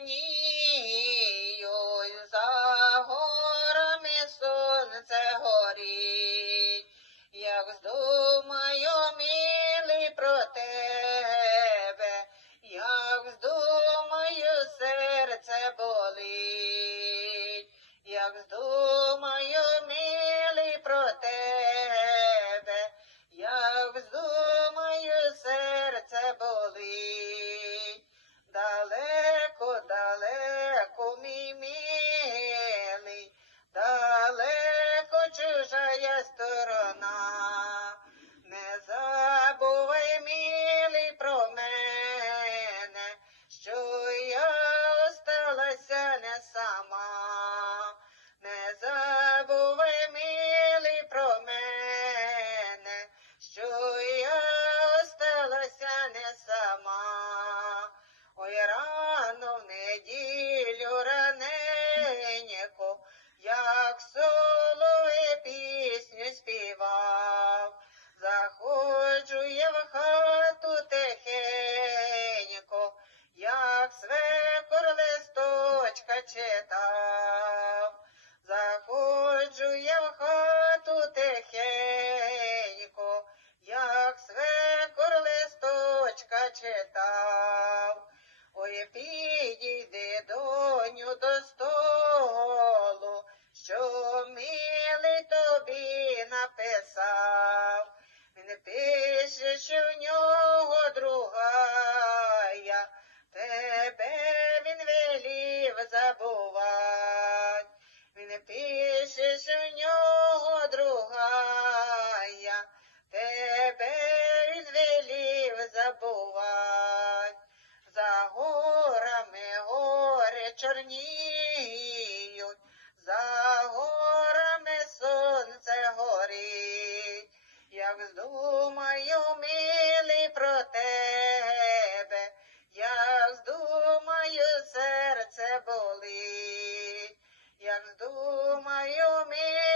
чорніють, за горами сонце горить. Як здумаю, милий, про тебе, як здумаю, серце болить, як здумаю, читав, заходжу я в хату тихенько, як свекор листочка читав. Ой, підійди, доню, до столу, що милий тобі написав. Він пише, що в нього другая, пишеш в нього другая, тебе він велів забувать, за горами гори чорніють, за горами сонце горить, як здумаю милий про тебе, як здумаю серце болить. मयो मे